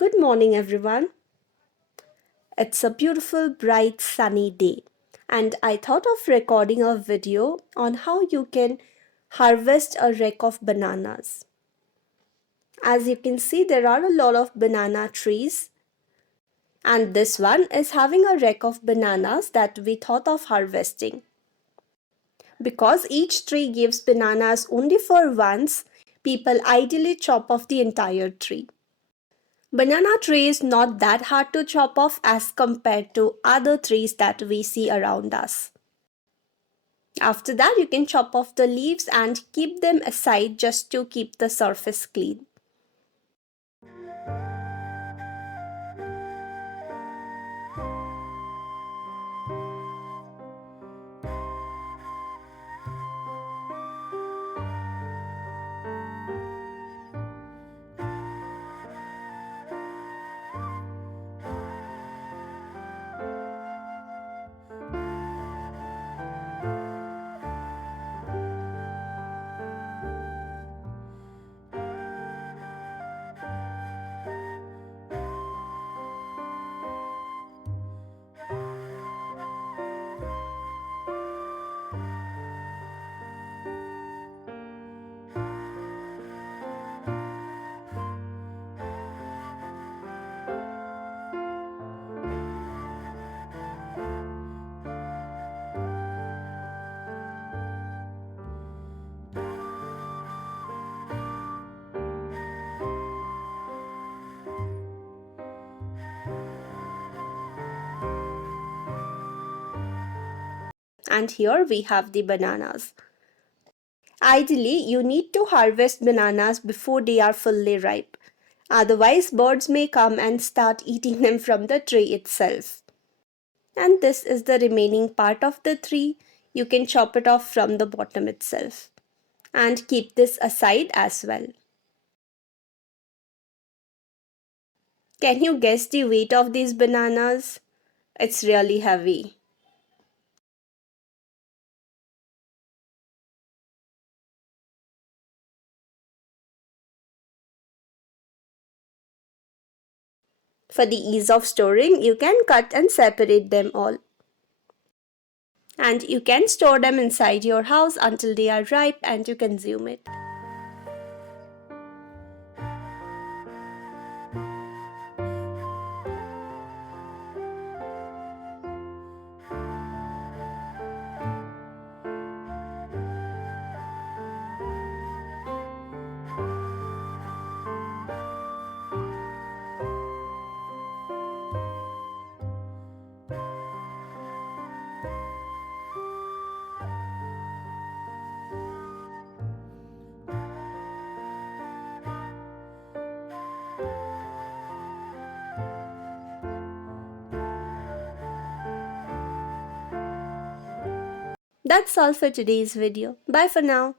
Good morning, everyone. It's a beautiful, bright, sunny day, and I thought of recording a video on how you can harvest a wreck of bananas. As you can see, there are a lot of banana trees, and this one is having a wreck of bananas that we thought of harvesting. Because each tree gives bananas only for once, people ideally chop off the entire tree. Banana tree is not that hard to chop off as compared to other trees that we see around us. After that, you can chop off the leaves and keep them aside just to keep the surface clean. And here we have the bananas. Ideally, you need to harvest bananas before they are fully ripe. Otherwise, birds may come and start eating them from the tree itself. And this is the remaining part of the tree. You can chop it off from the bottom itself. And keep this aside as well. Can you guess the weight of these bananas? It's really heavy. For the ease of storing, you can cut and separate them all. And you can store them inside your house until they are ripe and you consume it. That's all for today's video. Bye for now.